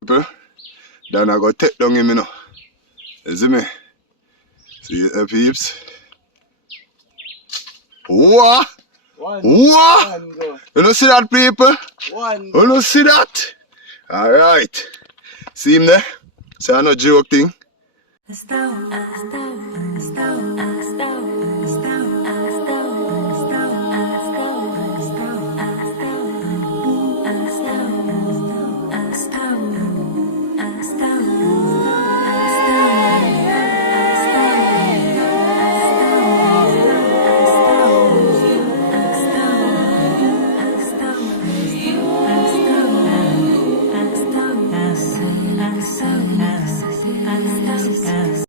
People, then I go take down him, you know. You see me? See the peeps? What? What? You don't see that, people? You don't see that? Alright. See him there? See, I no joke thing.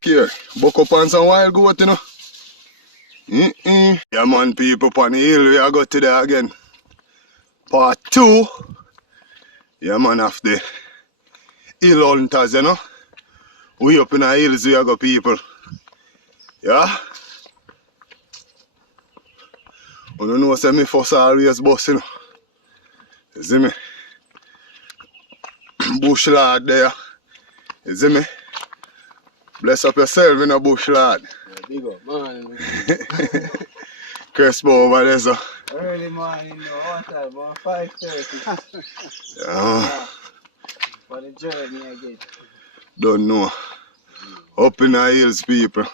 Here, buck up on some wild goat, you know. Yeah, man, people on the hill, we are go to there again. Part 2. Yeah, man, of the hill hunters, you know. We up in the hills, we are go people. Yeah. You don't know, say me first always bus, you know. You see me? Bush lad there. You see me? Bless up yourself in a bush lad. Yeah, big up, man. Crisp over there, so. Early morning, no, what time? About 5:30. Yeah. For the journey again. Don't know. Up in the hills, people.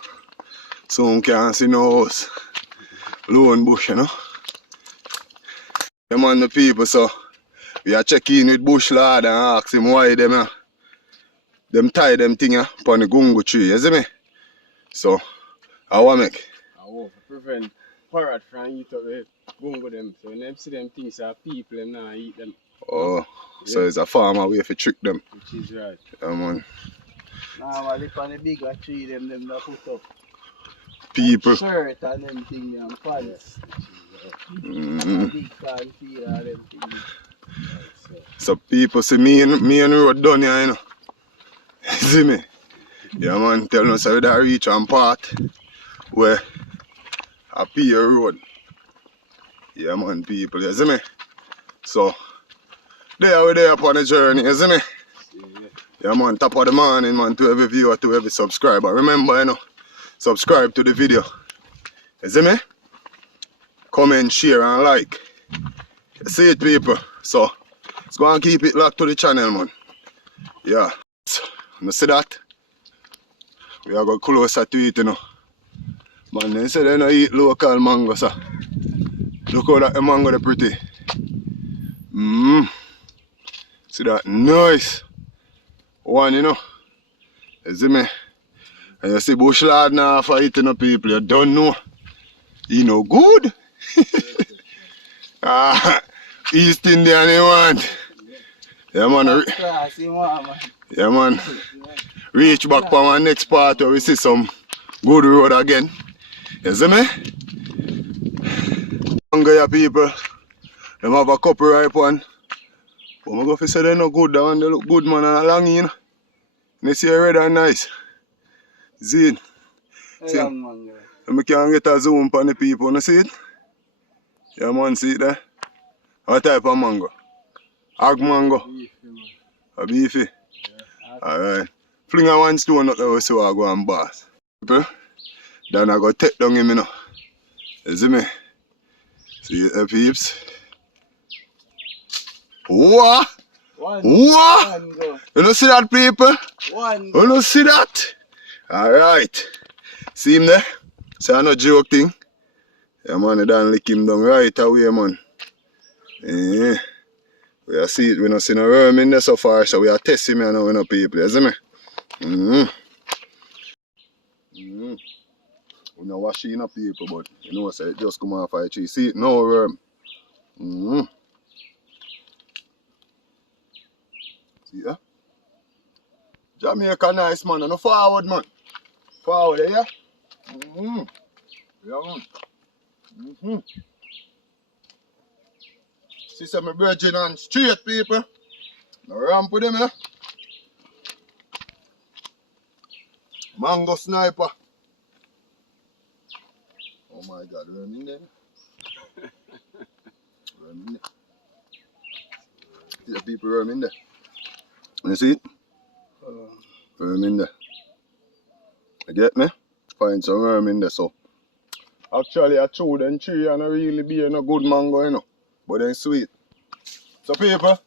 Some can't see no house. Lone bush, you know. Them on the people, so we are checking with bush lad and ask him why them tie them thing upon the gungo tree, you see me? So, how I make? I want to prevent parrot from eat up the gungo them. So when them see them things are people, them now eat them. Oh, so it's a farmer way to trick them. Which is right. Yeah, man. Normally on the bigger tree, them that put up People. shirt and them things and pants. Big can feel all them things. So people see me and road done here, you know. See me? Yeah, man, tell us how that reach and part where I pay a road. Yeah, man, people, you see me? So, there we there upon the journey, you see me? Yeah, man, top of the morning, man, to every viewer, to every subscriber. Remember, you know, subscribe to the video. You see me? Comment, share, and like. You see it, people? So, let's go and keep it locked to the channel, man. Yeah. You see that? We are going closer to it, you know. Man, they say they don't eat local mango, so. Look how that the mango is pretty. See that? Nice. One, you know. You see me? And you see bush lad now for eating up people. You don't know. He no good. East Indian you want. Yeah, man. Yeah, man. Reach back for my next part where we see some good road again. You see me? Hungry people. Them have a couple ripe one. But I'm going to say they're not good. That one they look good, man, and long, you know. And they see red and nice. See it? See it? And I can get a zoom on the people. You see it? Yeah, man, see it there? What type of mango? Ag mango? Beefy, man. A beefy? Yeah. Alright. Fling a one stone up there so I go and boss. People, then I go take down him, you know. You see me? See it, peeps? What? What? You don't see that, people? You don't see that? Alright. See him there? See, I no joke thing. Yeah, man, you done lick him down right away, man. Yeah. We are see it, we don't see no worm in there so far, so we are testing him now with no people, you see me? We not washing up people, but you know, say it just come off a tree. See it, no worm. See that? Jamaica nice, man, and no forward, man. Forward, yeah? Yeah, man. See some virgin and straight people. No ramp with them, yeah? Mango sniper. Oh my god, worm in there. Worm in there. See the people worm in there. You see it? Worm in there. You get me? Find some worm in there, so. Actually, I chew them tree and I really be a good mango, you know. But then sweet. So people,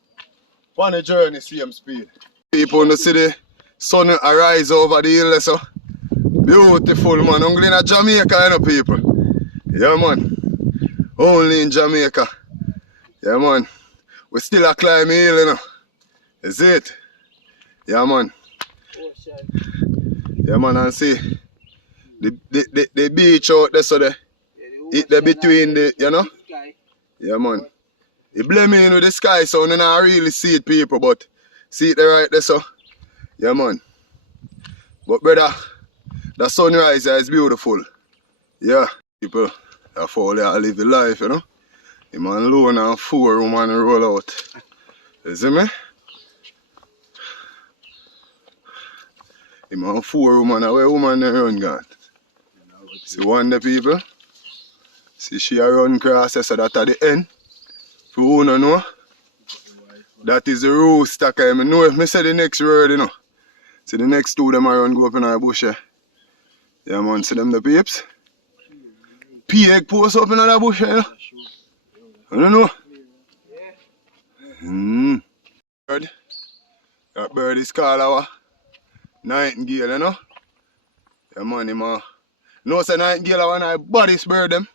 on the journey, same speed. People in the city, sun arise over the hill, so. Beautiful, man. Only in Jamaica, you know, people. Yeah, man. Only in Jamaica. Yeah, man. We still a climb hill, you know. Is it? Yeah, man. Yeah, man, and see the beach out there, so it there between the, you know? Yeah, man. It blend in with the sky, so you don't really see it, people, but see it there right there, so. Yeah, man. But, brother, the sunrise is beautiful. Yeah. People, that's how they live the life, you know? The man alone and 4 women roll out. You see me? The man 4 women, where woman they run gone? See one the people? See she a run across, so that at the end. For who don't know, that is the rooster. I know if I say the next word, you know. See the next 2 them are run go up in the bush. Yeah, man, see them the peeps? Pig post up in the bush, you know? I don't know. Bird. That bird is called our nightingale, you know? Yeah, man, man. No, say nightingale are one of the baddest bird them.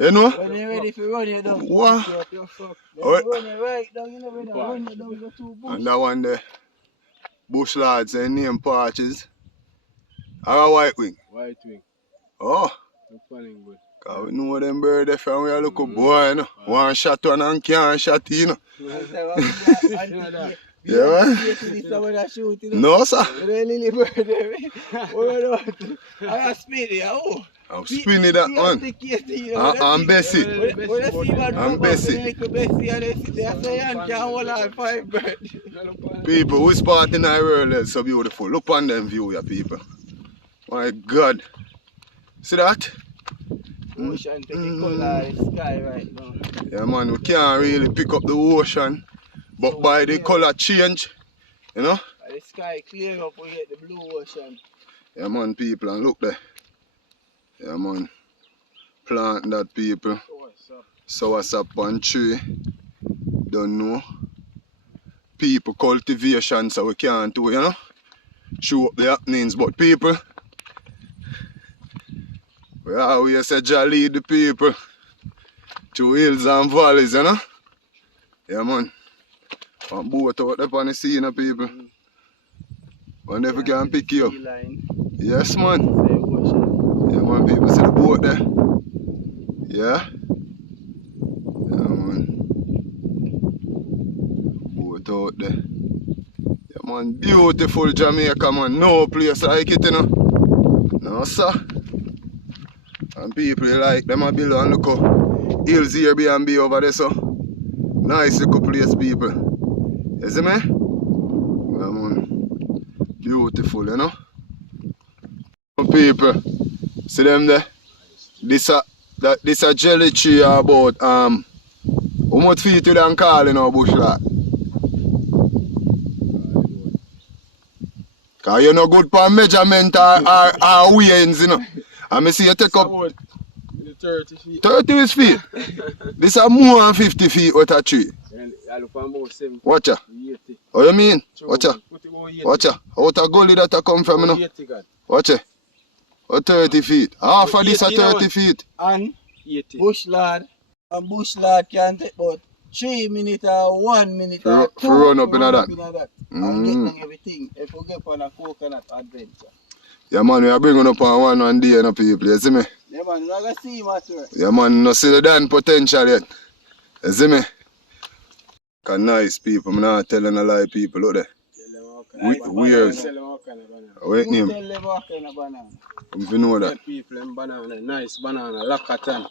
You know? When you're ready for run, you don't. What? Run you right down, you know, run you down, go to bush. And that one there, bush lads, they name Parches. Or a white wing? White wing. Oh. Look funny good. Cause we know them birds there from where look a boy, you know. One shot one and can't shot, you know. Yeah, man. No, sir. I'm spinning, oh. I'm spinning that one. I'm Bessie. I'm Bessie. People, which part in the world is so beautiful? Look on them view, yeah, people. My God. See that? Ocean take the color of the sky right now. Yeah, man, we can't really pick up the ocean, but by the color change, you know? The sky clear up, we get the blue ocean. Yeah, man, people, and look there. Yeah, man. Plant that, people. Soursop on tree. Don't know. People cultivation, so we can't do, you know? Show up the happenings, but people, we always say Jah lead the people to hills and valleys, you know? Yeah, man. One boat out there on the sea, you know, people. Wonder if we can pick you up. Yes, man. Yeah, man, people see the boat there. Yeah? Yeah, man. Boat out there. Yeah, man, beautiful Jamaica, man. No place like it, you know. No, sir. And people like them a build and look how hills Airbnb over there, so nice little place, people. You see me? Yeah, man. Beautiful, you know. People, see them there? This a jelly tree about how much feet you can call in our bush lot? Cause you're no good for measurement or weighings, you know. And I see you take up 30 feet. 30 feet. This is more than 50 feet with a tree. I look for about 70. Watch ya. 80. What you mean? Watch ya. Watch ya. Out a gully that I come from, you know. 80, God. Watch ya. Or 30 feet. Half of this are 30 feet. And 80. bush lad, a bush lad can take about 3 minutes or 1 minute or 2 for run up in that. And get down everything if we get on a coconut adventure. Yeah, man, we are bringing up on one day, you know, people. You see me? Yeah, man, we're going to see what's right. Yeah, man, no see the damn potential yet. You see me? Cause nice people, I'm not telling a lie, people, look there. Weird. Wait, name. If you know that. People in banana, nice banana, Lacatan.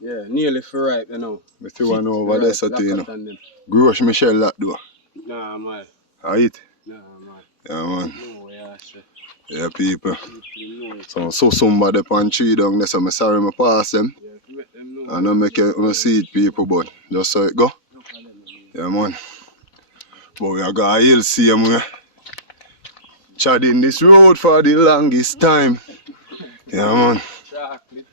Yeah, nearly for ripe, you know. I see one over there, so you know. Grosh Michelle that do. Nah, man. I eat? Nah, man. Yeah, man. No, yeah, sure. Yeah, people. So somebody on tree down there, so I'm sorry I pass them. Yeah, let them know. I don't make it see it, people, but just so it go. Yeah, man. But we are going to hill same way. Treading this road for the longest time. Yeah, man. Chocolate.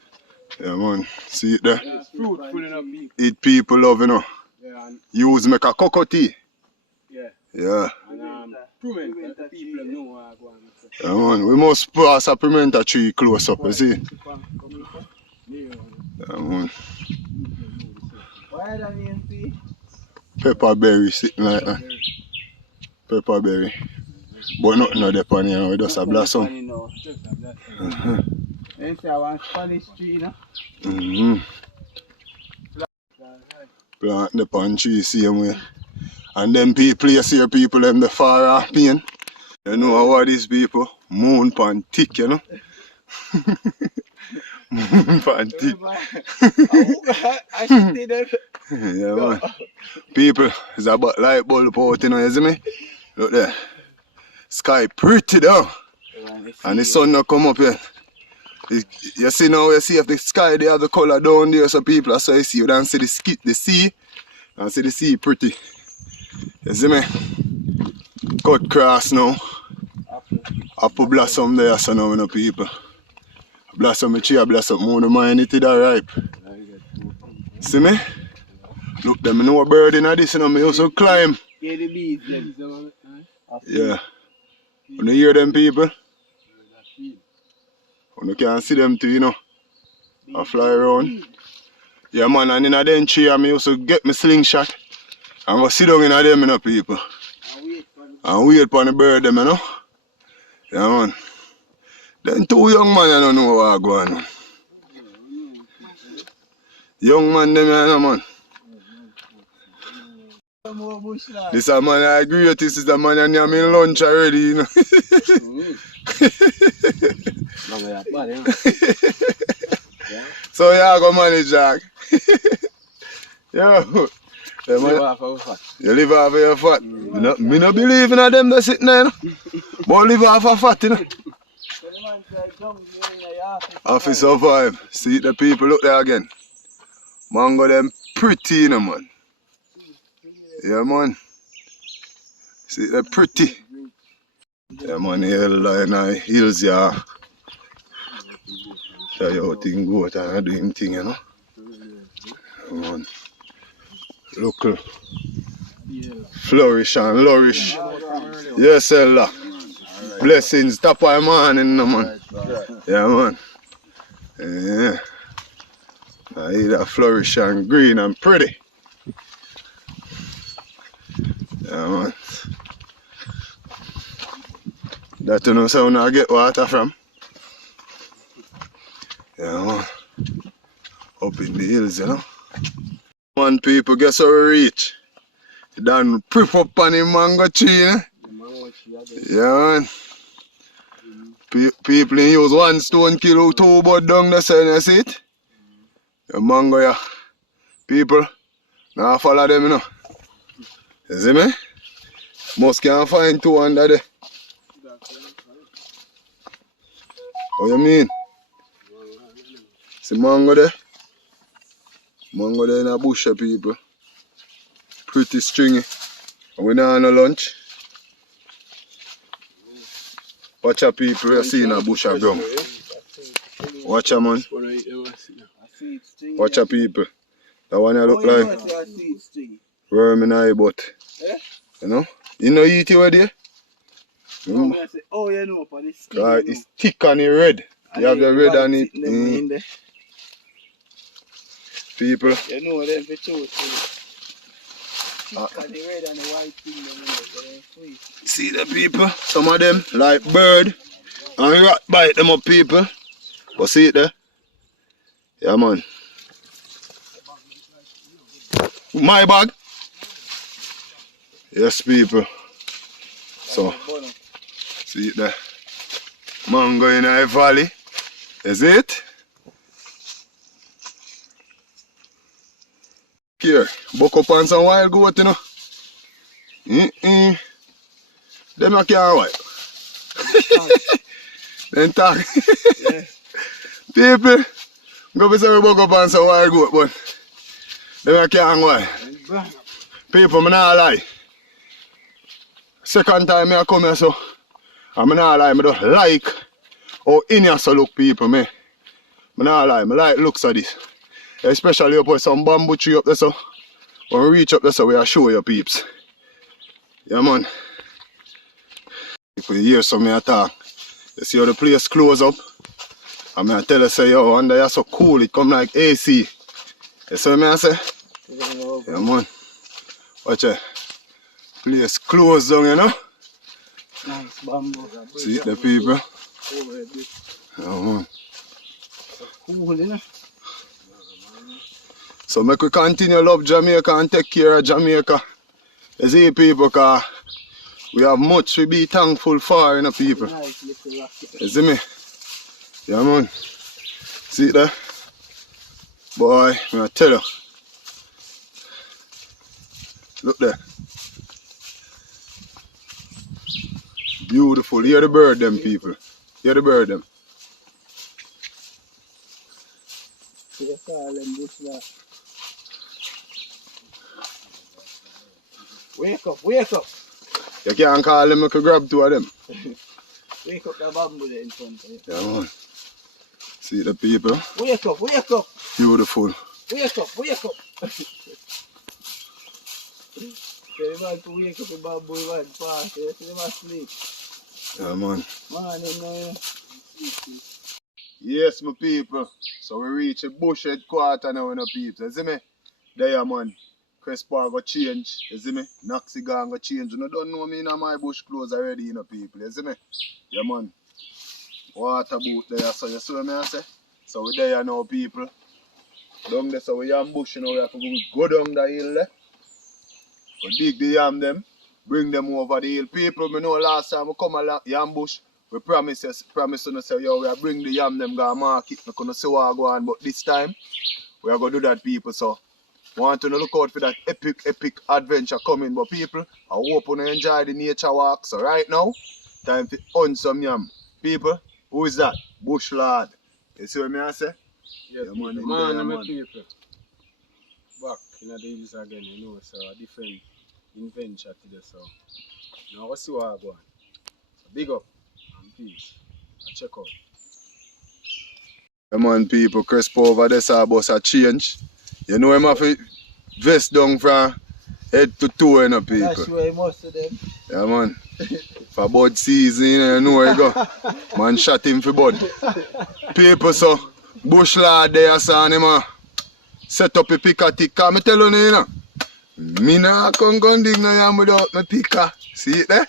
Yeah, man. See it there? Yeah, fruit full enough people. Eat people love, you know. Yeah, and Use make a cocoa tea. yeah. Yeah. And prevent that people know what I go on. Yeah, man. We must pass a pimento tree close up, you see? Yeah, man. Why that name P? Pepperberry sitting like that. Pepperberry. But nothing of that on here, we just a blossom. Just a blessing. Then say I want Spanish tree, no? Plant the palm tree same way. And them place here people them the far off pain. You know what these people? Moon pan tick, you know? Moon pan tick. I see them. Yeah, man. People, it's about light bulb out, you know, you see me? Look there. Sky pretty though. And the sun not come up yet. You see now, you see if the sky they have the colour down there, so people are so you see, you don't see the sea, and see the sea pretty. You see me? Cut cross now. Apple blossom there, so now, you know, people. Blossom a tree, blossom more than mine, it is ripe. See me? Look, them know a bird in this, you know, me also climb. Yeah, the bees, them. Yeah. When you hear them people, when you can see them too, you know, I fly around. Yeah, man, and in a them tree, I also get my slingshot and go sit down in a them, you know, people. And wait for the bird, them, you know. Yeah, man. Them two young man, I don't know what going on. Young man, them, you know, man. This a man I agree with, this is a man and I'm in lunch already, you know. So yeah, I go manage Jack. Yo. You live off of your fat. Me no believe in them that sitting there, you know. But live off of fat, you know. Have to survive. See the people look there again. Mango them pretty, you know, man. Yeah, man. See, they're pretty. Yeah, man, here line hills, yeah. Show you how things go out and doing thing, you know. Yeah, man. Local. Flourish and flourish. Yes, Allah. Blessings, top of morning, no, man. Yeah, man. Yeah. I hear that flourish and green and pretty. Yeah, man. That you know so I get water from. Yeah, man. Up in the hills, you know. Man, people, guess how we reach? Done prep up on the mango tree, eh? Yeah, man. People use 1 stone kill 2 bud down the side, you see it? The mango, yeah. People, now follow them, you know. You see me? Must can't find 2 under there. What you mean? See mango there? Mango there in a bush, people. Pretty stringy. And we don't have no lunch. Watch out, people, you see in a bush of ground. Watch out, man. Watch out, people. That one I look like worm in the butt. You know? You know eat it with there? Oh, you know, for the skin. It's thick and it's red. You have the red and it. People. You know them for two. Thick and the red and the white thing. See the people? Some of them like bird and rat bite them up, people. But see it there? Yeah, man. My bag? Yes, people. So, see it there? Mango in the valley. Is it? Here, buck up on some wild goat, you know. Them not can't wipe. Then talk. Yeah. People, go be sorry buck up on some wild goat, but them not can't wipe. People, me not lie. second time I come here, so I'm not lie, I don't like how in here so look people, me. I'm not lie, I like looks of this. Especially up with some bamboo tree up there, so when we reach up there, so we'll show you peeps. Yeah, man. If you hear some me talk, you see how the place close up. And I tell you, say, yo, under here so cool, it come like AC. You see what I say? Yeah, man. Watch it. Place closed down, you know? Nice bamboo. See the people? Yeah, man. Cool, you know? So make we continue love Jamaica and take care of Jamaica. You see people, because we have much to be thankful for, you know, people. Nice little rocket. You see me? Yeah, man. See that? Boy, I tell you. Look there. Beautiful. Hear the bird them, people. Hear the bird them. They call them bush lot. Wake up, wake up. You can't call them, I could grab two of them. Wake up the bamboo there in front of you. Yeah, man. See the people? Wake up, wake up. Beautiful. Wake up, wake up. Tell the man to wake up the bamboo man fast. You see them asleep. Yeah, man. Morning now, you know. Yes, my people. So we reach a bush headquarter now, you know, people. You see me? There, man. Crespo go change. You see me? Noxy go change. You don't know me in my bush clothes already, you know, people. You see me? Yeah, man. Water boot there, so you see what I say? So we there now, people. Down there, so we ambush, you know, we have to go down the hill there. Go dig the yam them. Bring them over the hill. People, me know last time we come along yam bush, we promise you say, yo, we are bring the yam them go market. We couldn't see what go on, but this time, we are going to do that, people. So, want to look out for that epic adventure coming. But people, I hope you enjoy the nature walk. So right now, time to hunt some yam. People, who is that? Bush lad. You see what I say? Yes, Yeah, man, man, people. Back in the hills again, you know, so a different invention today, so now let's see what I go on. So big up and peace. And check out. Yeah, man, people, Crespo over there, so bus a change. You know him have to vest down from head to toe, you know, people. That's where most of them. Yeah, man. For bud season, you know where you go. Man shot him for bud. People, so, bush lad there, son, him set up a picker tick. Cause me tell you know, me nah come gun dig no yam without my picker. See it there?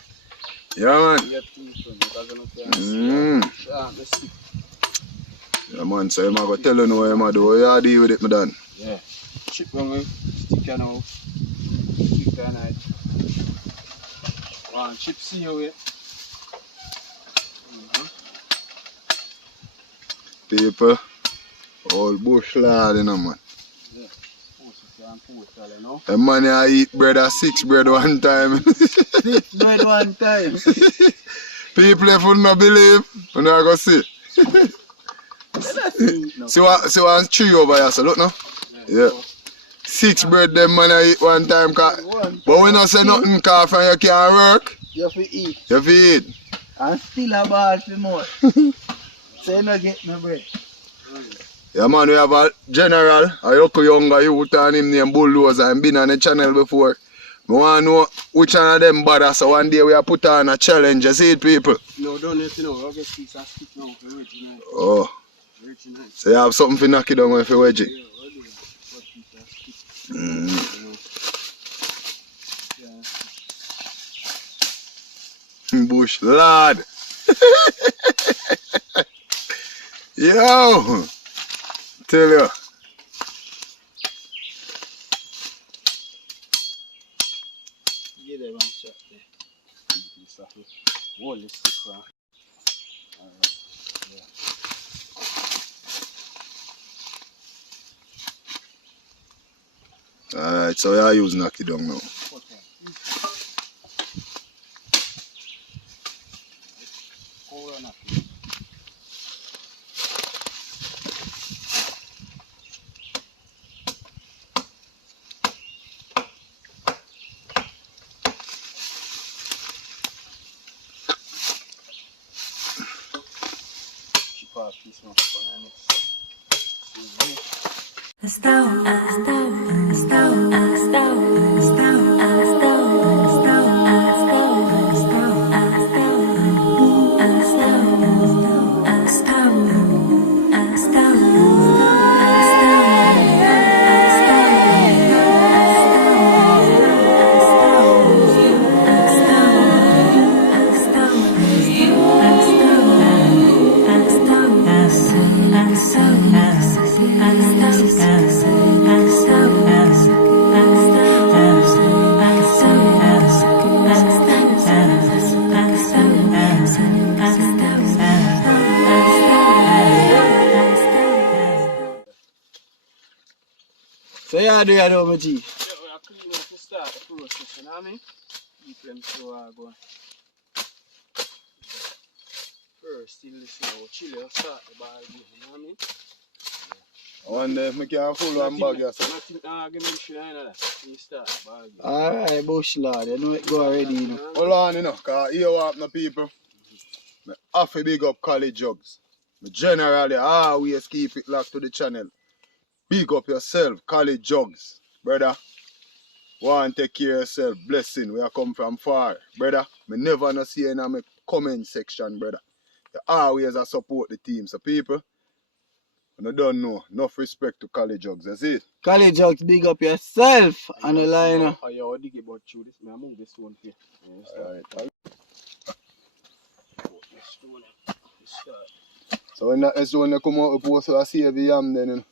Yeah, man. Yeah, man, so I'm going to tell you now what I'm do. What you deal with it, me done? Yeah. Chip when we stick you now. Stick that night. One chip see you with. People, all bush lad, you know, man. Yeah. You know? A man I eat bread at 6 bread one time. 6 bread one time. People, if you not believe, you not go see. See what tree over here, so look now. Yeah. 6 bread them man I eat one time. But when I say nothing, cause from you can't work. You have to eat. You have to eat. And still a ball for more. So you don't get no bread. Yeah, man, we have a general, a young younger youth and him named Bulldozer and been on the channel before. I want to know which one of them bother, so one day we are put on a challenge. You see it, people? No, don't let you know. I'll get 6 and stick now for Reggie. Oh. So you have something for knock it down for Reggie? Yeah, I'll do it. Bush lad. Yo. Tell you. Give them one shot there. Wall is sick, Alright, so you are using knock it down now. off this one for the next. So yeah, do you know my G? Yeah, we are cleaning up to start the process, you know what I mean? Keep them so going. First, still listen to chili or start the ball game, you know what I mean? I wonder if I can follow and bag yourself. Nothing argument, you know that. You start the ball game. Alright, bush lad, you know it go already, you know. Hold on, you know, because here what happen to people. I have to big up college jugs. I generally always keep it locked to the channel. Big up yourself, college jugs, brother. Want to take care of yourself, blessing. We are come from far, brother. Me never no see in my comment section, brother. You always a support the team. So people, you don't know, enough respect to college jugs, that's it. College Jocks, big up yourself on the line. You know. I already dig about through this. I move this one here. Alright. So when that is when they come out of post, I see every yam then, you know.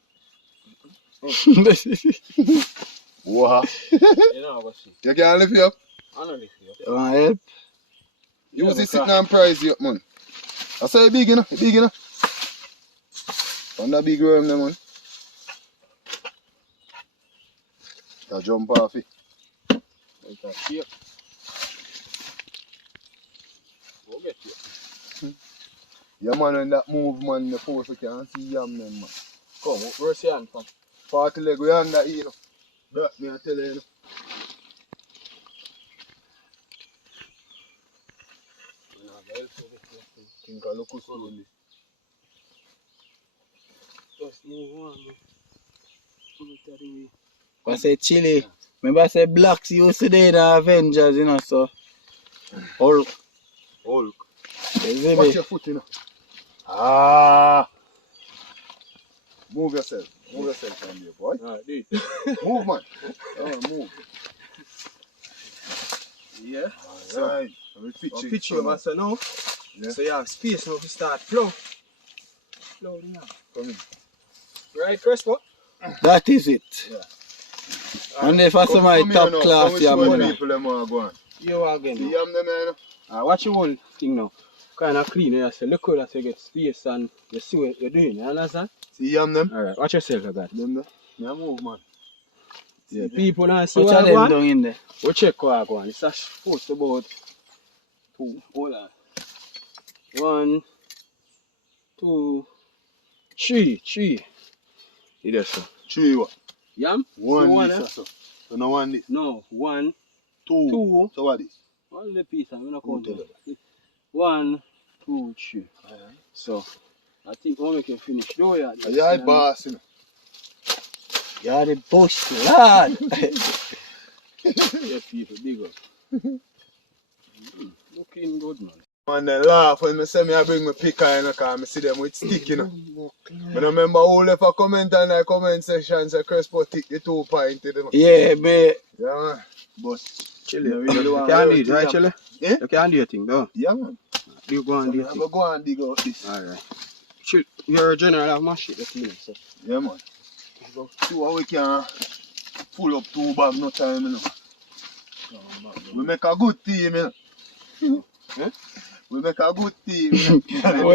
Wow. You know what see? You can't lift you up? I don't lift you up. You want help? You was sitting and price you up, man. I say you big, you know? You big, you know? On that big worm, there, man. You jump off it. Like that here. Go get you. Yeah, man, when that move, man, the force you can't see yam them, man. Come, where's your hand from? 40 leg, we under here, you know. That me, I tell you, you know. Think I look slowly. Just move on, man. Put it out the way. I say chili. Remember I say blacks used to do the Avengers, you know, so. Hulk. Hulk. You see Watch me? your foot, you know. Ah. Move yourself. Move yourself from here, boy. Alright, do it. Move, man. Oh, move. Yeah. Alright. I'll pitch you over so now. Yeah. So you have space now to start flow. Flow now. Come in. Right, Crespo? That is it. Yeah. And if I say my top class, yeah, man. man. People them are going. You again. See yam them, you know. Watch your whole thing now. Kind of clean it. So look how that you get space and you see what you're doing. You understand? See yam them? Alright, watch yourself like that. Them there. Yeah, move, man. Yeah, people now see Which what of I them want. down in there? We check what I go on. It's a post about 2. Hold on. 1, 2, 3. 3. You there, sir? 3 what? Yam? One So this, so. So no one this. No, 1, 2. 2. So what this? All the piece. I'm not Who counting. tell you? 1, 2, 3. Alright. So I think all we can finish. Though, yeah. Yeah, boss, you know. You're the bush lad. Yeah, people, big up. Looking good, man. Man, they laugh when I say me I bring my picker, you know, because I see them with stick, you know. I remember who left a comment in the comment section say Crespo tick the 2 pint, you know. Yeah, mate. Yeah, man. But, Chili, you you really can want do it, right, Chili? Yeah? You can do your thing, though. Yeah, man. You go and do your I'm thing. going to go and dig out this. Alright. You're a general of my shit, you know, so. Yeah, man. So we can pull up 2 bags no time, you know. We make a good team, you know. Eh? We make a good team, you know.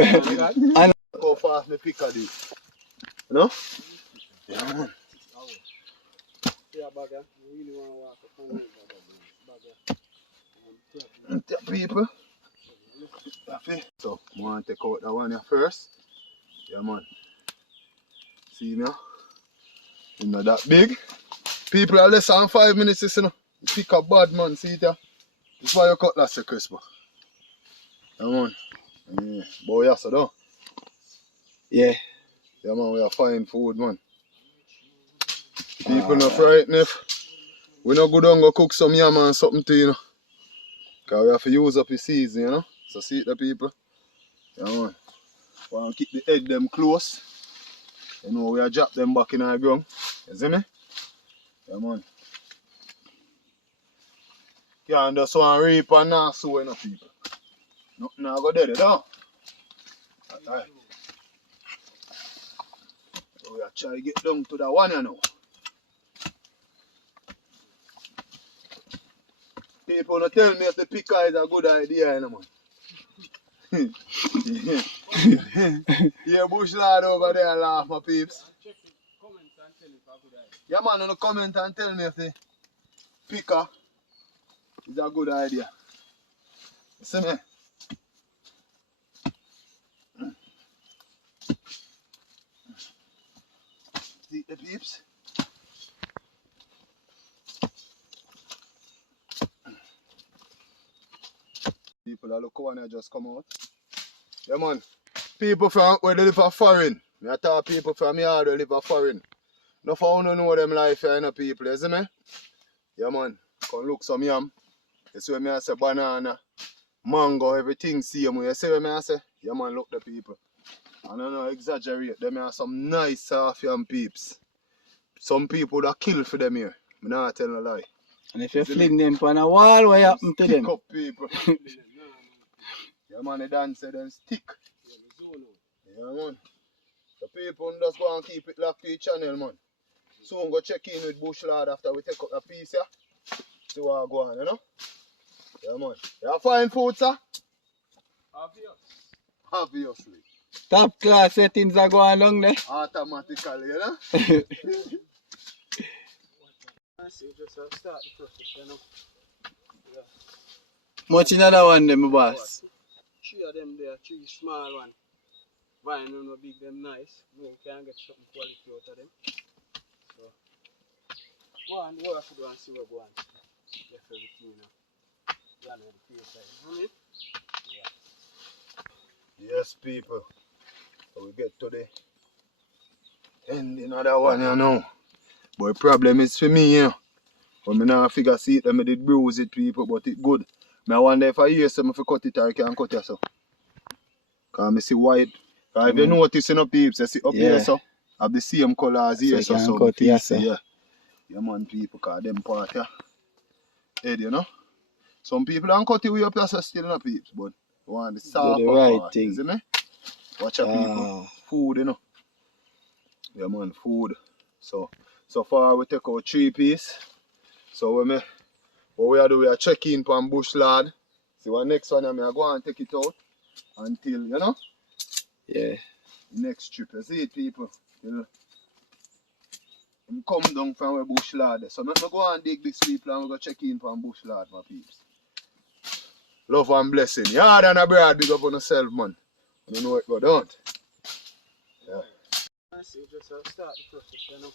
I How fast me pick a day. You know? Yeah, man. Yeah, bagger. You really want to walk up and The people. So, I want to take out that one here first. Yeah, man. See me? You know that big. People are less than 5 minutes, you know. You pick a bad man, see it here? This is why you cut last year, Crispa. Yeah, man. Yeah. Boy, yes, I don't. Yeah. Yeah, man, we are fine food, man. People not frightened if we not go down go cook some yam and something to you know. Because we have to use up the season, you know. So see it, the people. Yeah, man. We want to keep the egg them close. You know, we are drop them back in our ground. You see me? Yeah, man. Can't just want to reap and not sow, you know, people. Nothing now go dead, you know. Alright. So we are trying to get down to that one, you know. People don't tell me if the picker is a good idea, you know, man. Yeah, bush lad over there laugh, my peeps. Yeah, man, in the comment and tell me if the picker is a good idea. You see me? See the peeps? People that look one just come out. Yeah, man. People from where they live are foreign. I talk people from here where they live are foreign. No for you know them life here, you know, people, you see me? Yeah, man. Come look some yam. You see what I say, banana, mango, everything same. You see what I say? Yeah, man, look the people. I don't know, exaggerate. Them are some nice soft yam peeps. Some people that kill for them here. I'm not telling a lie. And if you fling them on a wall, what happen to them? Stick up people. Yeah, man, they dance them stick. Yeah, man. The people just go and keep it locked to each channel, man. Soon go check in with Bush Lad after we take up a piece here. See what go on, you know? Yeah, man. You have fine food, sir? Obviously. Top class settings are going along there. Automatically, you know? Just start the process, you know. Yeah. Much another one them, boss. 3 of them there, 3 small ones. Vine no big, them nice. No, we can get something quality out of them. So, go on, what I should do and see what go on. Get everything, you know. Go on with the clear side. You know? Yeah. Yes, people. So we get to the end another one, you know. But the problem is for me, you know. But I now figure see it, I did bruise it, people, but it good. I wonder if I hear some if I cut it or I can cut it so. Because I see white. Because if you notice in the peeps, you see up here so, have the same colour as here so. So cut it, so. Yeah. Yeah, man, people, because them part here. Head, you know. Some people don't cut it way up here so still no peeps, but you want the soft right part. thing. You see me? Watch out, people. Food, you know. Yeah, man, food. So far we take out 3 pieces. So what we are do, we are check in from Bush Lad. See what next one I go and take it out until, you know? Yeah. Next trip. You see it, people? Till him come down from where Bush Lad is. So I go and dig this people and we go check in from Bush Lad, my peeps. Love and blessing. Yeah, and a brad, big up on yourself, man. You know what go down. Yeah. Just start the process, you know.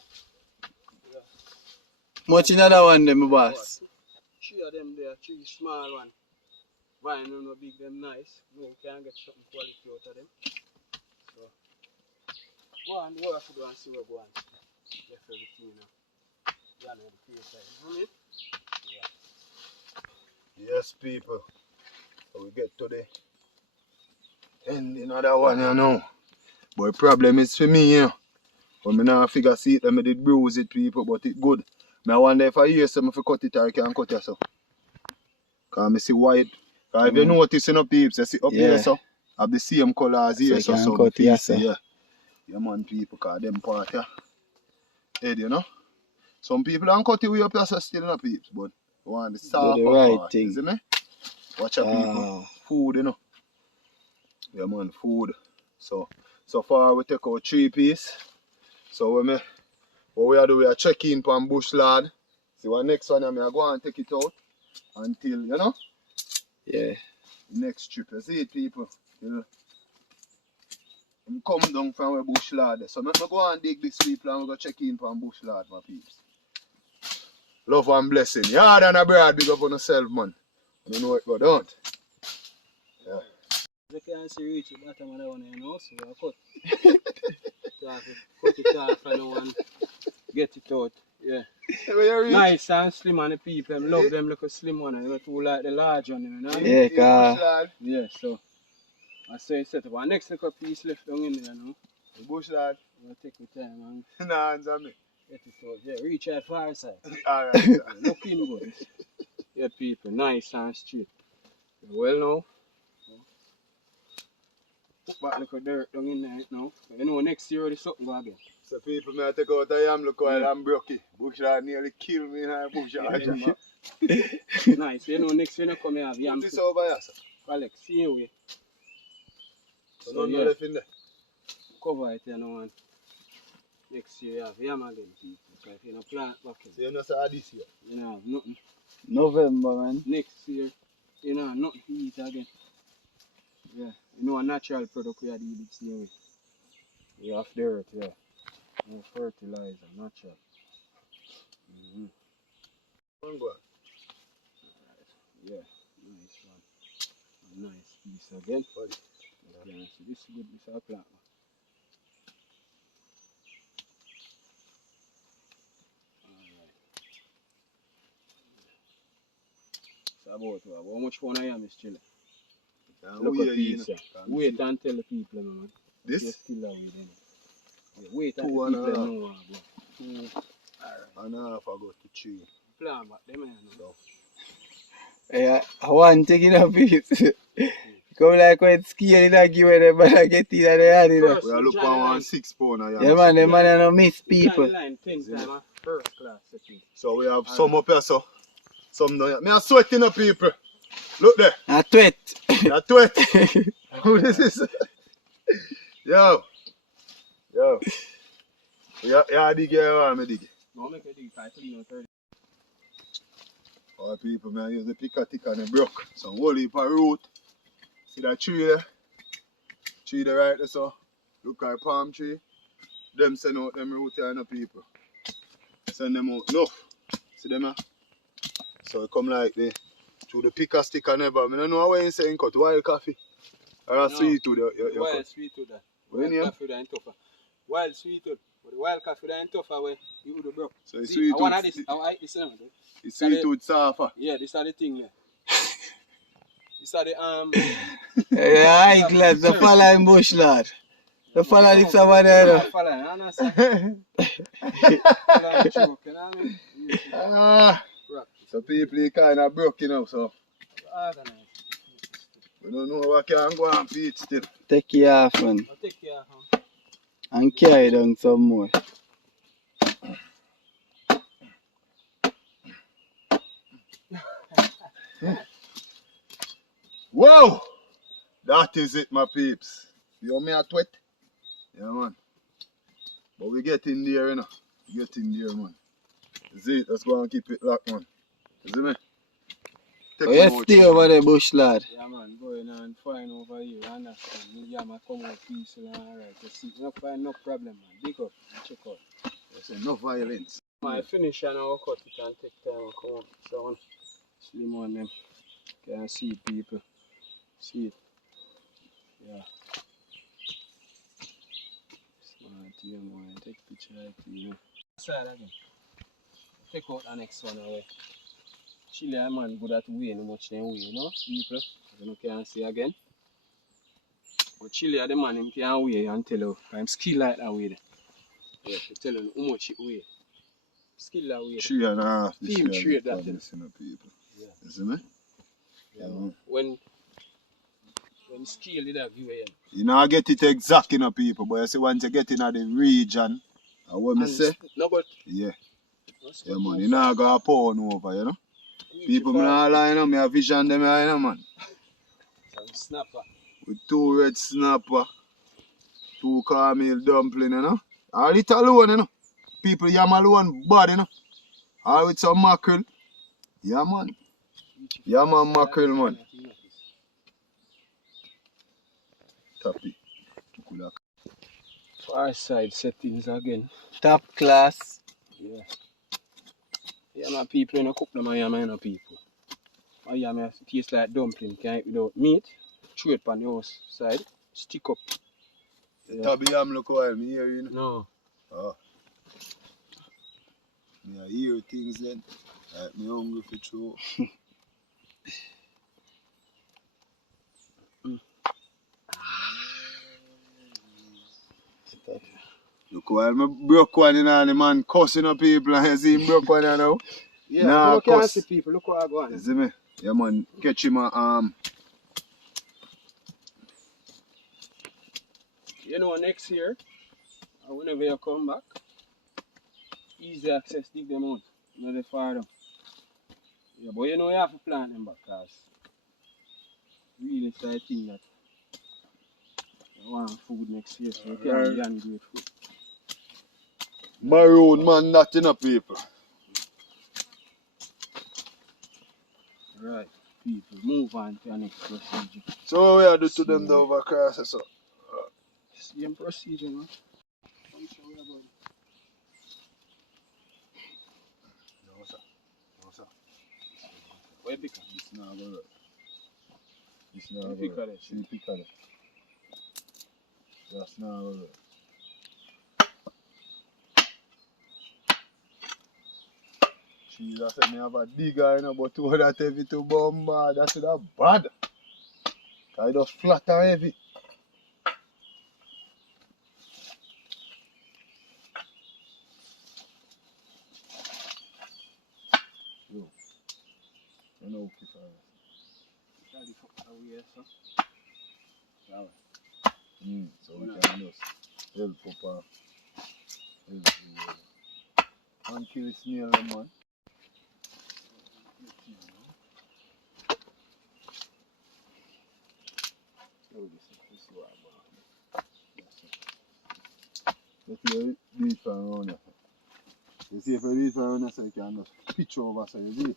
Yeah. Much another one them, boss. 3 of them there, 3 small ones. Vine no big, them nice. No, we can get something quality out of them. So, go on, what I should do and see what go on. Get everything, you know. Go on with the clear side. You know? Yeah. Yes, people. So we get to the end another one, you know. But the problem is for me, you know. But I now figure see it, I did bruise it, people, but it good. I wonder if I hear some if I cut it or I can cut it so. Because I see white. Because if you notice in the peeps, you see up here so, have the same colour as here so. So cut it, so. Yeah. Yeah, man, people, because them part here. Head, you know. Some people don't cut it way up here so still no peeps, but you want the soft part. Thing. You see me? Watch out, people. Food, you know. Yeah, man, food. So far we take out 3 pieces. So what we are do, we are check in from Bush Lad. See what next one I go and take it out until, you know? Yeah. Next trip. You see it, people? You know? I'm come down from where Bush Lad is. So I go and dig this people and we go check in from Bush Lad, my peeps. Love and blessing. Yeah, and a brad, big up on yourself, man. You know what go down. Yeah. You can can't see reach the bottom of that one, you know, so I cut. Cut it off and one get it out. Yeah. Nice and slim on the people. I love them little slim one. You too like the large one, you know. Yeah, car. Yeah, so I say set up. Our next little piece left down in there, you know. The bush lad. We'll take the time and Nah, answer me. get it out. Yeah, reach out far side. Alright. Looking good. Yeah, people, nice and straight. Well now. Put back little dirt down in there now. You know next year there's something going again. So people may take out the yam look while I'm broken. Bush lad nearly kill me in a bush lad. Nice, you know next year you come here have yam. Put this over here, sir. Alex, see you way. So no left in there. Cover it, you know, and next year you have yam again, people. So if you don't plant back in, So you know, sir, this year. you know have nothing. November, man. Next year, you know, nothing to eat again. Yeah, you know, a natural product we are dealing with same way. You have dirt, yeah. No fertilizer, natural. One go. Yeah, nice one. A nice piece again. Buddy. Yeah, so this is good, this is a plant. Alright. So about how much one I am is chilling. Look at these, wait and tell the people, man. This? You're still away then. Yeah, wait and Two the and people a half. know about. And a half I go to 3. Plan back them, man. So. Yeah, one taking a piece. Come like when skiing and give them, but I get in and they had it. First, We are looking for 1 6 pound of yam. Yeah, man, them man don't miss people. Line 10 time, first class. So we have some up here, so. Some down here. Me are sweating up people. Look there. A tweet. That's wet. Who this is? Yo. Yo. Yeah, dig here or me dig? No, make a dig 5, 3, 30. All people, man, use the picker tick and they broke. Some whole heap of root. See that tree there? Tree there right there, so. Look at the palm tree. Them send out them root here, no people. Send them out. No. See them here? So it come like this. Through the picker stick and never. I don't know what you're saying, cut wild coffee. Or a sweet wood. Wild sweet wood. Wild coffee that ain't tougher. Wild sweet wood. But the wild coffee that ain't tougher when you would have broke. So it's See, sweet I want wood. this. I like this one. It's sweet wood softer. Yeah, this are the thing there. This are the Yeah, I glad the following bush lad. The following this over there. Follow, you understand? Follow the choke, you know what I mean? Ah. So people kind of broke, you know, so. Organize. We don't know what can go on feet still. Take you off, man. I'll take care of him. And carry down some more. Whoa! That is it, my peeps. You want me a tweet? Yeah, man. But we get in there, you know. Get in there, man. See, let's go and keep it locked, man. You see me? Take Oh, it you out. stay over there, bush lad. Yeah, man, going and find over here, understand? Yeah, man, come out peaceful and alright. You see, no find no problem, man. Big up and check out. There's no violence. My finish and I'll cut it and take time and come up. So, on. Slim on them. Can see people. See it. Yeah. Smart here, man. Take picture like you know. Side again. Take out the next one away. Chile, man, good at weighing much them weigh, you know, people. You can see again. But Chile, the man, him can weigh and tell you. I'm skilled like that way. Yeah, to tell you how much it weigh. Skill that way. 3.5. Team trade that, you know, people. Yeah. You see me? Yeah. When scale it have you here. You know, I get it exact, you know, people. But you see, once you get in the region, and what me say? No, but. Yeah. Yeah, man. You know, I got a pound over, you know. People, me not lie, you know, me a vision them, you know, man. Some snapper. With 2 red snapper, 2 caramel dumpling, you know. All it alone, you know. People yam alone bad, you know. All with some mackerel. Yeah, man. Yeah, man, mackerel, man. Tappy. Far side settings again. Top class. Yeah. Yeah, my people, you know, cook them, I am, you know, people. I am, taste like dumpling, can't eat without meat. straight on the house side, stick up. Yeah. Tabby am look while me hear you know. No. Oh. Me I hear things then. Like me hungry for throw. Look while me broke one in and the man cussing up people and you see him broke one now. Yeah, nah, look can't see people, look what I go on. You see me? Yeah man, catch him You know, next year, whenever you come back, easy access, dig them out. Not the far down. Yeah, but you know you have to plant them back because really I think that you want food next year, so you can't be ungrateful. maroon man that in a people. Right, people, move on to the next procedure. So what we do to them over across so? Same procedure, man. I'm sure we are going. No sir. No sir. Where pick up? This now go right. This now go Pick right. up it. See pick up it. That's now go right. Jesus said me have a digger you know, but all that heavy to bomba, that's that bad. Cause it just flat and heavy. Yo. You know keep on. So we can just help up and help and kill the snail man. Let's do it from around here. You see if you do it from around here so you can just pitch over so you see.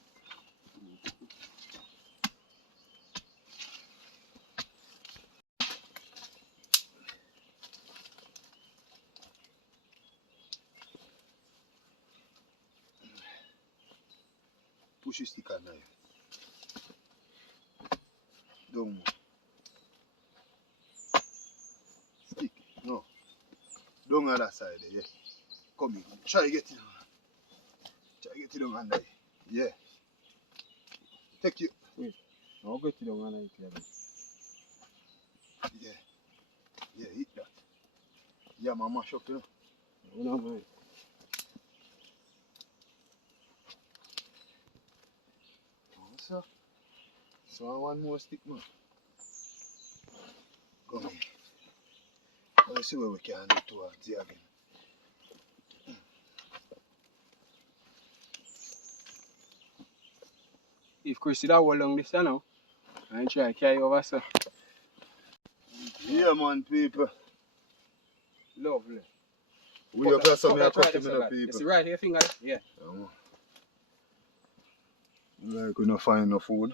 Push your stick on knife. Down. Stick. No. Down on that side there, yeah. Come in. Try get it. Try get it down under there. Yeah. Take you. Wait. I'll get it down under it. Yeah. Yeah, hit that. Yeah, man, mash up, you know. No, man. So I want more stick, man. Come here. Let's see what we can do towards the again. If Chris did that hold along this now, I try to carry over, so. Yeah, man, people. Lovely. We have got some cooking in the people. You see right here, finger? Yeah. Like we don't find no food.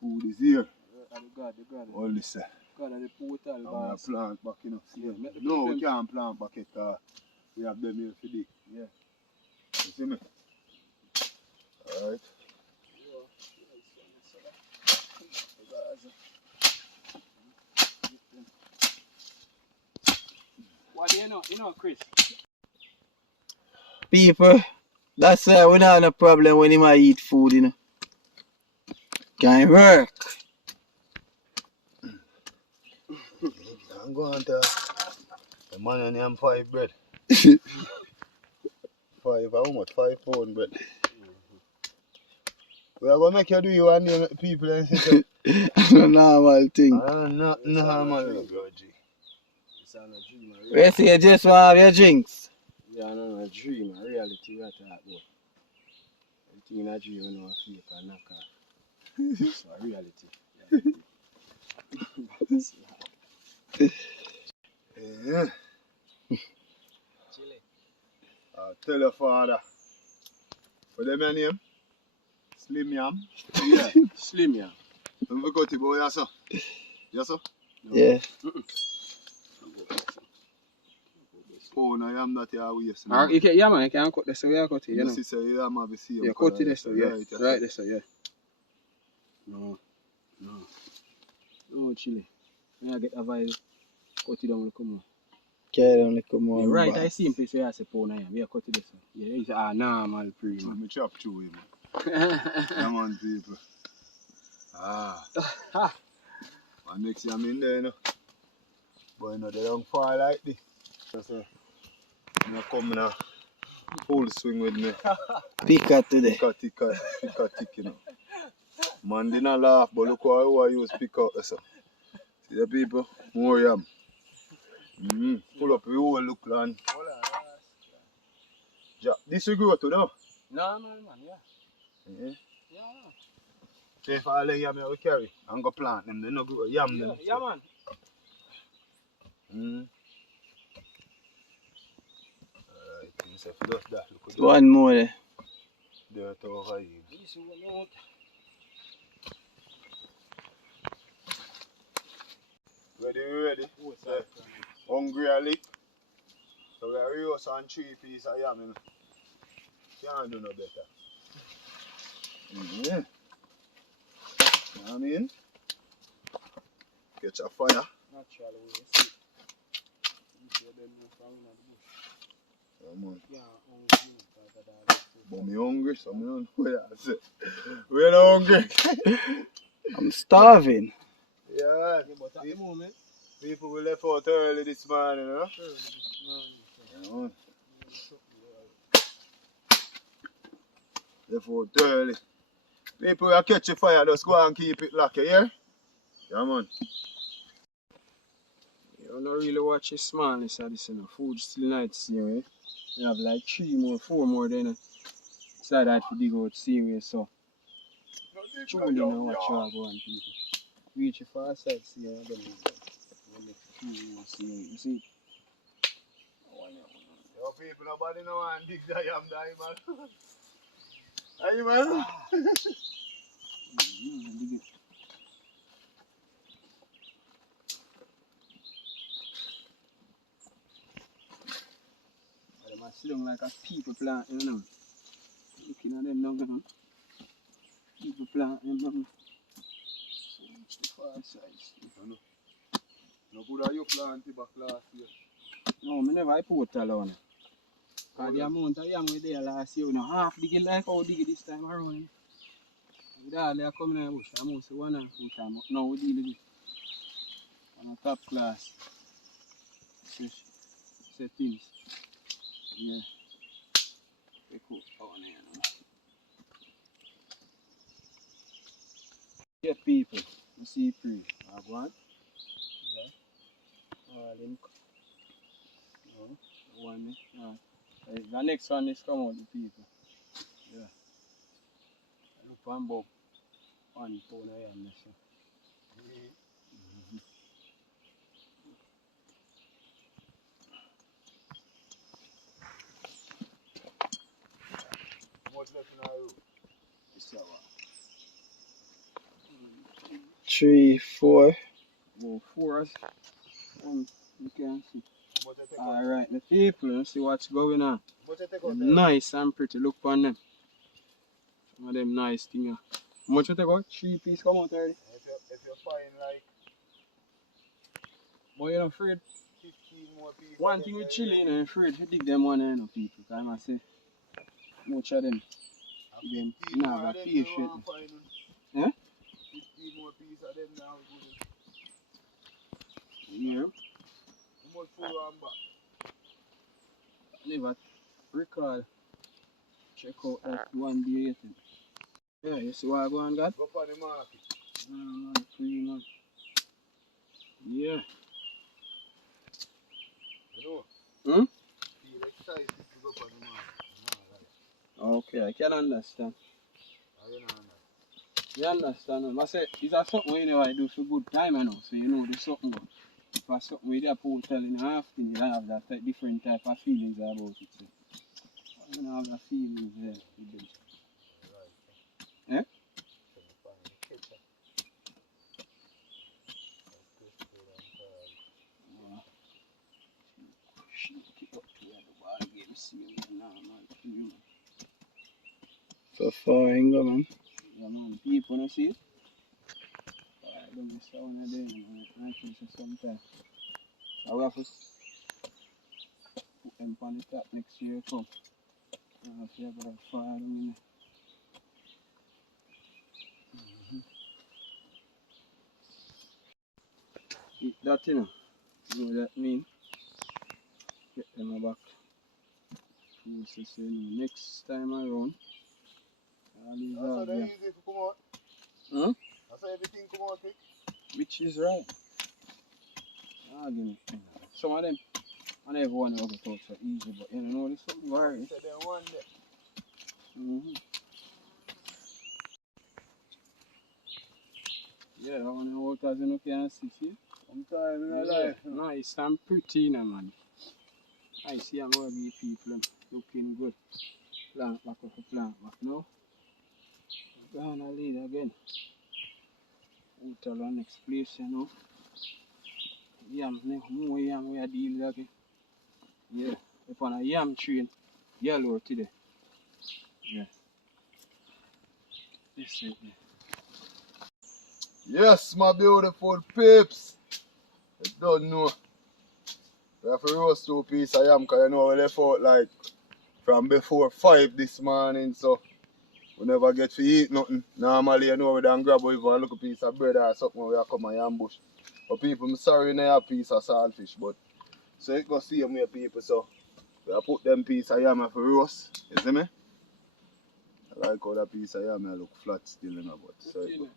Food is here. The God. All this. God of the portal. And we plant back, you know. Yeah, No, we can't plant back it because we have them here for dig. Yeah. You see me? Alright. What do you know, Chris? People, that's why we don't have no problem when he might eat food, you know. Can't work. I'm going to the man and him 5 bread. 5, how much? 5 pound bread. We are going to make you do you and the people and say, That's a normal thing. not normal. We say you just want to have your drinks. Yeah, no, a dream, a reality we are talking about. Everything in a dream, you know, a fake and knock off. So a reality. Yeah. Tell your father. What them your name? Slim Yam? Yeah, Slim Yam. Don't forget it, boy, yes sir? Yes sir? No. Yeah. Oh, no, yam that you are wasting. Yeah, man, you can cut this, so we are cut it, you know. You see, you have to see yeah, cut it this, so yeah. Right, this, so yeah. No. more chili. When I get a vibe, cut it down a little more. Carry down a little more. Yeah, right, I see him say I say pound here. We are cut it this. Yeah, he's normal pre. So me chop through him. Come on, people. And next year I'm in there, you know. But you know, they don't fall like this. So, you come in a full swing with me. Pika today. Pika, you know. Man didn't laugh, but look how I use pick out so. See the people? More yam. Pull up the whole look land. This will grow to now? No, man, yeah. Yeah. So if I let yam we carry and go plant them, they no grow yam them. Yeah, man. Alright, so if you just that, look at One more there. dirt over here. This one out. Ready? Hungry a lick. So we are roast on 3 pieces of yam, you know. Can't do no better. You know what I mean? Catch a fire. Natural way, see. You see them from in the bush. Yeah, man. Yeah, But me hungry, so I don't know what I say. We're not hungry. I'm starving. Yeah, but at the moment, people will left out early this morning, you know? Yeah, man. Left out early. People will catch a fire, just go and keep it locked, yeah? Yeah, man. you don't really watch the smallness of this, you know. Food still night serious. You have like 4 more then. Decide that to dig out serious, so. Truly know what you are going, people. Reach your far side, see you again. You see? Yo, people, nobody know want to dig that yam there, man. Hey, man. Dig it. I sit down like a people plant, you know. Looking at them now, you know. People plant, you know. So reach the far side. No good are you planting back last year? No, I never put alone. Because the amount of yam we there last year, you know, half dig it like how dig it this time around. With all they are coming in the bush, I must say 1 or 2 times. Now we deal with it on a top class settings. Yeah. They cook on there now. Yeah, people, you see pre. Go on. Yeah. All them. No. One. The next one is come out, the people. Yeah. Look one bob. 1 pound of yam. What's left in our room? This is what. 3, 4. Well, 4. You can see. What's the take out? Alright, the people, you see what's going on. What's the take out? Nice and pretty. Look on them. Some of them nice things. How much you take out? 3 pieces come out already. If you find like But you're not afraid. 15 more pieces. One thing with chili, you know, you're afraid to dig them one, you know, people. Because I must say, much of them, you know, have a patient. Yeah? 15 more pieces of them now. Yeah. How much food on back? Never recall. Check out that one day. You think. Yeah, you see what I go on, God? Go for the market. Man, free man. Yeah. You Hmm? know? Feel excited to go for the market. Okay, I can understand. I don't know. You understand? I say, it's a something you never do for good time, you know. So you know there's something good. For something with that people telling you often, you have that different type of feelings about it. So. You don't have that feelings there with them. Eh? So far, ain't go, man. Yeah, man. People don't see it. don't miss one of them, man. I think so sometimes. I will have to put them on the top next year come. I have to have a fire down in there. Eat that, you know. You know what that mean? Get them back. Next time around, I'll leave That's that there. easy to come out. Huh? That's how everything come out quick. Which is right. Ah, give me. Some of them, I never want to go out so easy, but you know, there's something worry. So they want that. Yeah, I want to work as you can see. Sometimes in Yeah. life. Nice and pretty, now, man. I see I'm going to be people looking good. Plant back up a plant back now. We're going to lead again. Hotel on next place, you know. Yam, more yam we are dealing with again. Yeah, if on a yam train, yellow today. Yeah. This is it. Yes, my beautiful peeps. You don't know. We have to roast 2 pieces of yam because you know we left out like from before 5 this morning, so we never get to eat nothing. Normally, you know, we don't grab even a little piece of bread or something when we come and ambush. But people, I'm sorry you don't have a piece of saltfish, but so it go see them here, people, so we have put them piece of yam for roast, you see me? I like how that piece of yam look flat still, you know, but so it go.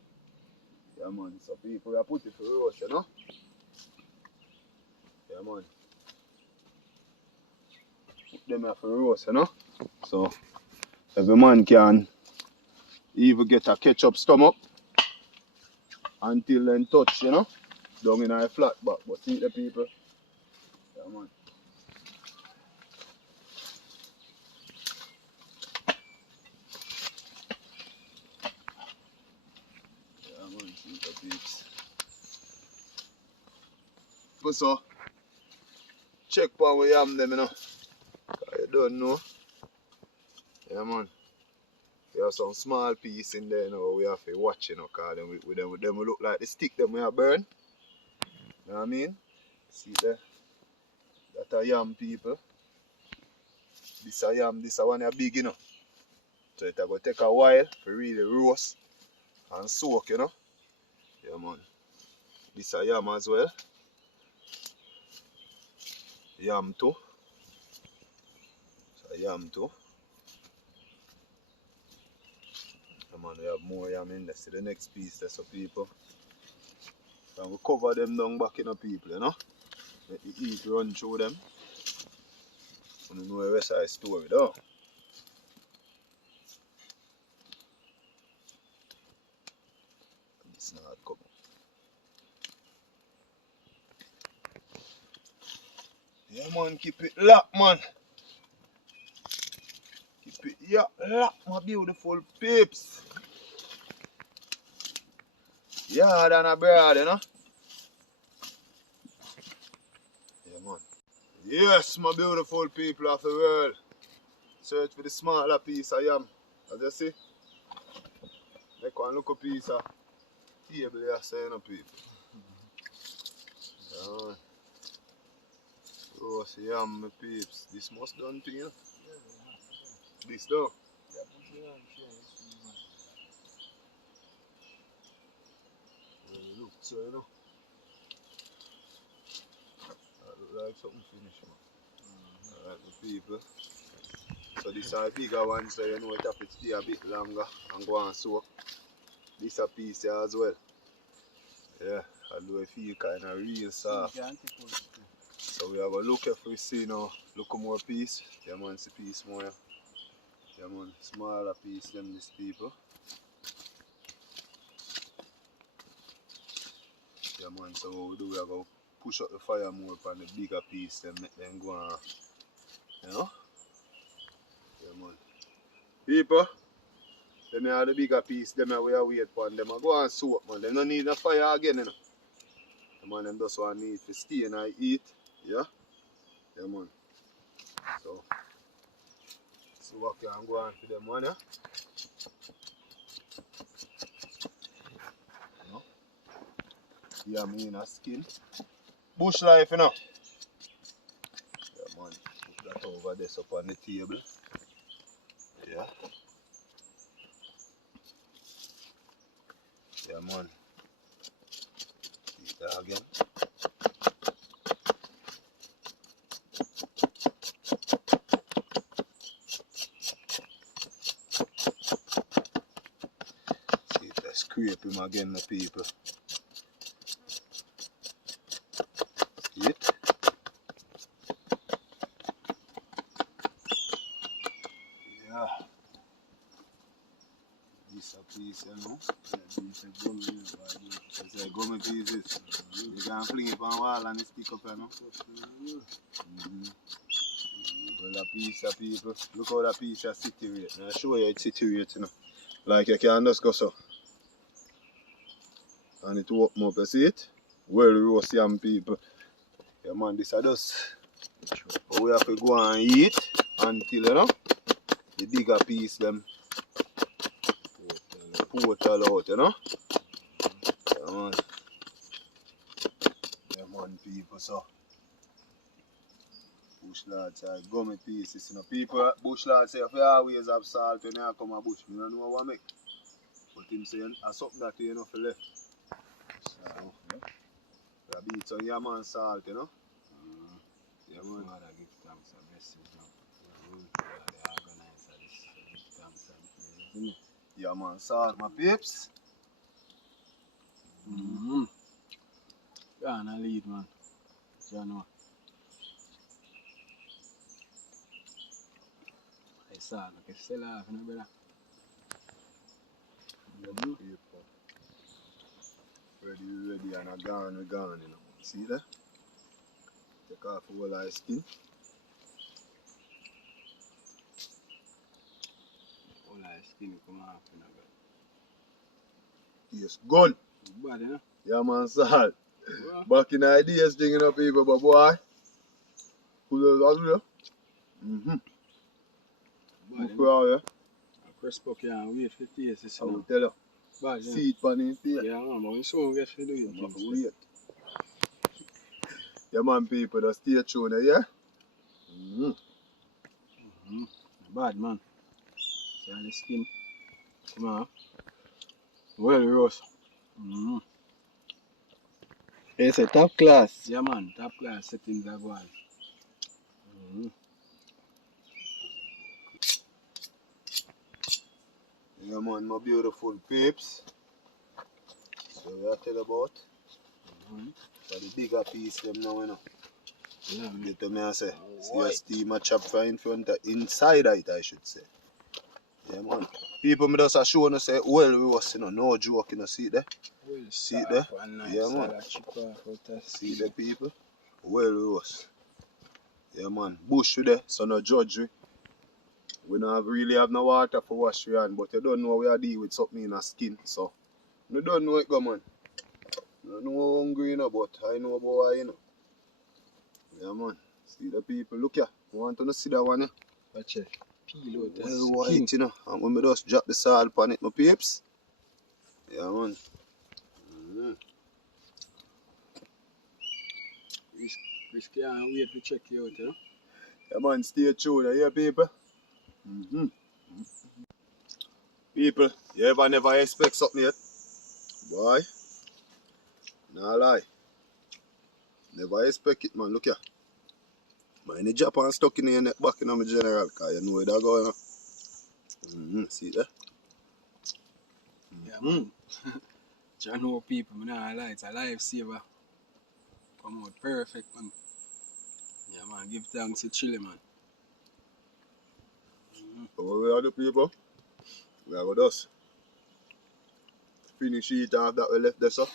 Yeah, man, so people, we have put it for roast, you know? Yeah, man. Put them here for roast, you know? So every man can even get a ketchup stomach until then touch, you know? Down in a flat back, but see the people. Yeah, man. Yeah, man, see the peeps. But so, check for we yam them, you know. You don't know. Yeah, man. We have some small piece in there, you know, we have to watch, you know, because them we look like the stick them we have burn. You know what I mean? See there? That a yam, people. This a yam, this a one a big, you know. So it will take a while to really roast and soak, you know. Yeah, man. This a yam as well. Yam too. So yam too. Yeah, man, we have more yam in there. See the next piece there, so people. And we cover them down back, you know, people, you know. Let the heat run through them. You know the rest of the story, though. It's not coming. Yeah, man, keep it locked, man. Keep it locked, my beautiful peeps. Yard and a broad, you know. Yeah, man. Yes, my beautiful people of the world. Search for the smaller piece of yam. As you see, make one little piece of table here, so you know, people. Yeah, man. Roast yam, my peeps. This must done to you. This though. Look, so you know. That look like something finished, man. Alright, my people. So this are bigger one, so you know it have to stay a bit longer and go and soak. This a piece here as well. Yeah, although it feel kind of real soft. So we have a look if we see now, look more piece. Yeah, man, see piece more. Yeah, man, smaller piece than these people. Yeah, man, so what we do, we are going to push up the fire more upon the bigger piece, then make them go on, you know? Yeah, man. People, them are the bigger piece, them are we are wait for, them are go and soak, man. They don't need a fire again, you know? Yeah, man, them just want need to stay and eat, yeah? Yeah, man. So what can go on for them, man, yeah? You know? yam in a skin. Bush life, you know. Yeah, man. Put that over there up on the table. Yeah. Yeah, man. Eat that again. See, let's scrape him again, the people. See it? Yeah. This a piece, you know. Yeah, these are gummy, It's a gummy pieces. You can fling it on the wall and it stick up, you know. Well, a piece of people. Look how that piece is situated. I'll show you it's situated, you know. Like you can just go so. And it open up, you see it? Well, roast yam people. Yeah, man, this is just. We have to go and eat until, you know, the bigger piece them total out, you know. Yeah, man. Yeah, man, people, so. Bush lads are gummy pieces, you know. People, bush lads say if you always have salt when you come a bush, you don't know what make. But him saying, I something that you know for left. So, I beat some yam and salt, you know. Yeah, man. Father, give thanks and blessings now. The organizer this, give thanks and praise. Yeah, man, salt, my peeps. Go on and lead, man. You know. I saw it, like I sell off, you know, brother. People. Ready, and a gone, we gone, you know. See that? Take off all our skin. All that skin come off, you know, brother. Yes, good. Bad, you know. Yeah, man, salt. Well, Back in the days, thing, you know, people, but boy, who does that? bad, Look you know. around, yeah. A crisp up here and wait for taste this, I you will know. tell you. Bad, you know. See it on his face. Yeah, man, but we soon get to do it. I'm not wait. Yeah, man, people, just stay tuned, yeah? Bad, man. See how the skin come on. Well roast. It's a top class. Yeah, man, top class settings are going. Yeah, man, my beautiful peeps. So, I tell you about. So, the bigger piece, them now, you know. Yeah, man. Get to me, I say. See White. a steam a chop fry in front of, inside it, I should say. Yeah, man. People, me just a show and say, well, we was, you know, no joke, you know, see it there? Well, See it there? nice, Yeah, man. See the people? Well, we was. Yeah, man. Bush with there, so no judge we. We don't really have no water for wash your hand, but you don't know we are dealing with something in our skin, so. You don't know it, go, man. You don't know how hungry, you know, but I know about why, you know. Yeah, man. See the people. Look here. You want to see that one, yeah? Watch it. Peel out the Well, skin. white, you know. And when we just drop the salt on it, my peeps. Yeah, man. Chris can't wait to check you out, you know. Yeah, man. Stay tuned, yeah, people. People, you ever never expect something yet? Boy. Nah lie. Never expect it, man. Look here. Man, the Japan stuck in your neck back in my general car. You know where that going on. See that? Yeah, man. I know people, man, I like it's a lifesaver. Come out perfect, man. Yeah, man, give thanks to Chile, man. So what we are the people? We are with us. Finish it off that we left there, so.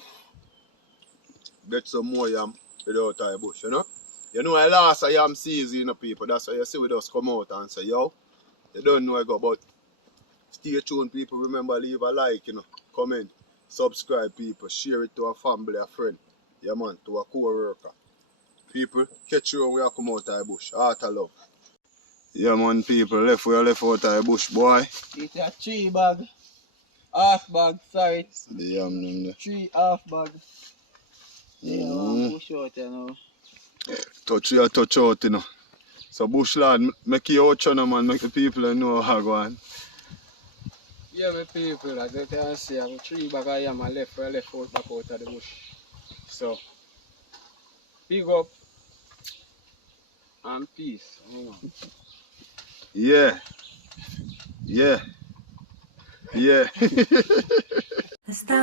Get some more yam without a bush, you know? You know, I lost a yam season, you know, people. That's why you see we just come out and say, yo, you don't know I go, but stay tuned, people. Remember, leave a like, you know, comment, subscribe, people. Share it to a family, a friend. Yeah, man, to a co-worker. People, catch you when we come out of the bush. Heart of love. Yeah, man, people, left out of the bush, boy. It's a 3 bag. Half bag, sorry. The yam them there. 3 half bag. Yeah, one push out, you know. Touch here, touch out, you know. So bush lad, make your out channel, man, make the people know how go on. Yeah, my people, as you can see, I have 3 bag of yam and left out back out of the bush. So, big up and peace. Yeah. Yeah. Yeah. Hasta